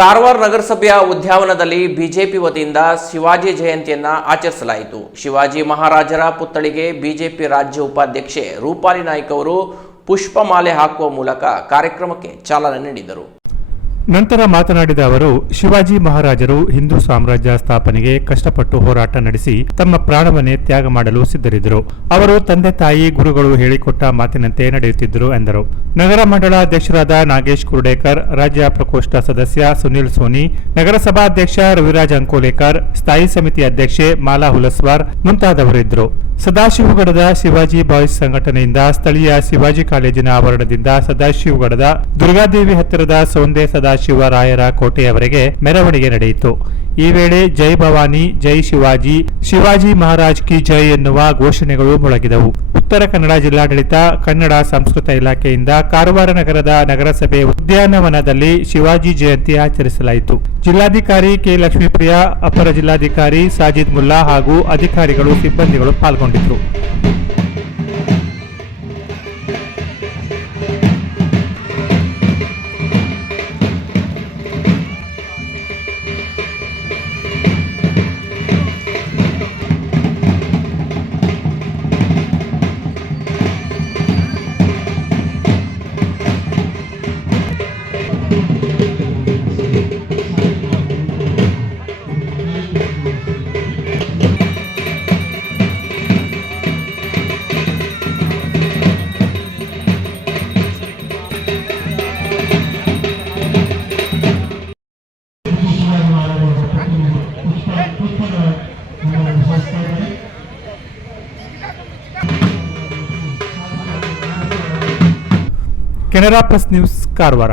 ಕಾರವಾರ ನಗರಸಭೆಯ ಉದ್ಯಾನವನದಲ್ಲಿ ಬಿಜೆಪಿ ವತಿಯಿಂದ ಶಿವಾಜಿ ಜಯಂತಿಯನ್ನು ಆಚರಿಸಲಾಯಿತು. ಶಿವಾಜಿ ಮಹಾರಾಜರ ಪುತ್ಥಳಿಗೆ ಬಿಜೆಪಿ ರಾಜ್ಯ ಉಪಾಧ್ಯಕ್ಷೆ ರೂಪಾಲಿ ನಾಯ್ಕ ಅವರು ಪುಷ್ಪಮಾಲೆ ಹಾಕುವ ಮೂಲಕ ಕಾರ್ಯಕ್ರಮಕ್ಕೆ ಚಾಲನೆ ನೀಡಿದರು. ನಂತರ ಮಾತನಾಡಿದ ಅವರು, ಶಿವಾಜಿ ಮಹಾರಾಜರು ಹಿಂದೂ ಸಾಮ್ರಾಜ್ಯ ಸ್ಥಾಪನೆಗೆ ಕಷ್ಟಪಟ್ಟು ಹೋರಾಟ ನಡೆಸಿ ತಮ್ಮ ಪ್ರಾಣವನ್ನೇ ತ್ಯಾಗ ಮಾಡಲು ಸಿದ್ಧರಿದ್ದರು. ಅವರು ತಂದೆ ತಾಯಿ ಗುರುಗಳು ಹೇಳಿಕೊಟ್ಟ ಮಾತಿನಂತೆ ನಡೆಯುತ್ತಿದ್ದರು ಎಂದರು. ನಗರ ಮಂಡಳ ಅಧ್ಯಕ್ಷರಾದ ನಾಗೇಶ್ ಕುರ್ಡೇಕರ್, ರಾಜ್ಯ ಪ್ರಕೋಷ್ಠ ಸದಸ್ಯ ಸುನಿಲ್ ಸೋನಿ, ನಗರಸಭಾಧ್ಯಕ್ಷ ರವಿರಾಜ್ ಅಂಕೋಲೇಕರ್, ಸ್ಥಾಯಿ ಸಮಿತಿ ಅಧ್ಯಕ್ಷೆ ಮಾಲಾ ಹುಲಸ್ವಾರ್ ಮುಂತಾದವರಿದ್ದರು. ಸದಾಶಿವಗಡದ ಶಿವಾಜಿ ಬಾಯ್ಸ್ ಸಂಘಟನೆಯಿಂದ ಸ್ಥಳೀಯ ಶಿವಾಜಿ ಕಾಲೇಜಿನ ಆವರಣದಿಂದ ಸದಾಶಿವಗಡದ ದುರ್ಗಾದೇವಿ ಹತ್ತಿರದ ಸೌಂದೆ ಸದಾಶಿವರಾಯರ ಕೋಟೆಯವರೆಗೆ ಮೆರವಣಿಗೆ ನಡೆಯಿತು. ಈ ವೇಳೆ ಜೈ ಭವಾನಿ, ಜೈ ಶಿವಾಜಿ, ಶಿವಾಜಿ ಮಹಾರಾಜ್ ಕಿ ಜೈ ಎನ್ನುವ ಘೋಷಣೆಗಳು ಮೊಳಗಿದವು. ಉತ್ತರ ಕನ್ನಡ ಜಿಲ್ಲಾಡಳಿತ, ಕನ್ನಡ ಸಂಸ್ಕೃತ ಇಲಾಖೆಯಿಂದ ಕಾರವಾರ ನಗರದ ನಗರಸಭೆ ಉದ್ಯಾನವನದಲ್ಲಿ ಶಿವಾಜಿ ಜಯಂತಿ ಆಚರಿಸಲಾಯಿತು. ಜಿಲ್ಲಾಧಿಕಾರಿ ಕೆ ಲಕ್ಷ್ಮೀಪ್ರಿಯ, ಅಪರ ಜಿಲ್ಲಾಧಿಕಾರಿ ಸಾಜಿದ್ ಮುಲ್ಲಾ ಹಾಗೂ ಅಧಿಕಾರಿಗಳು, ಸಿಬ್ಬಂದಿಗಳು ಪಾಲ್ಗೊಂಡಿದ್ದರು. Canara plus news Karwar.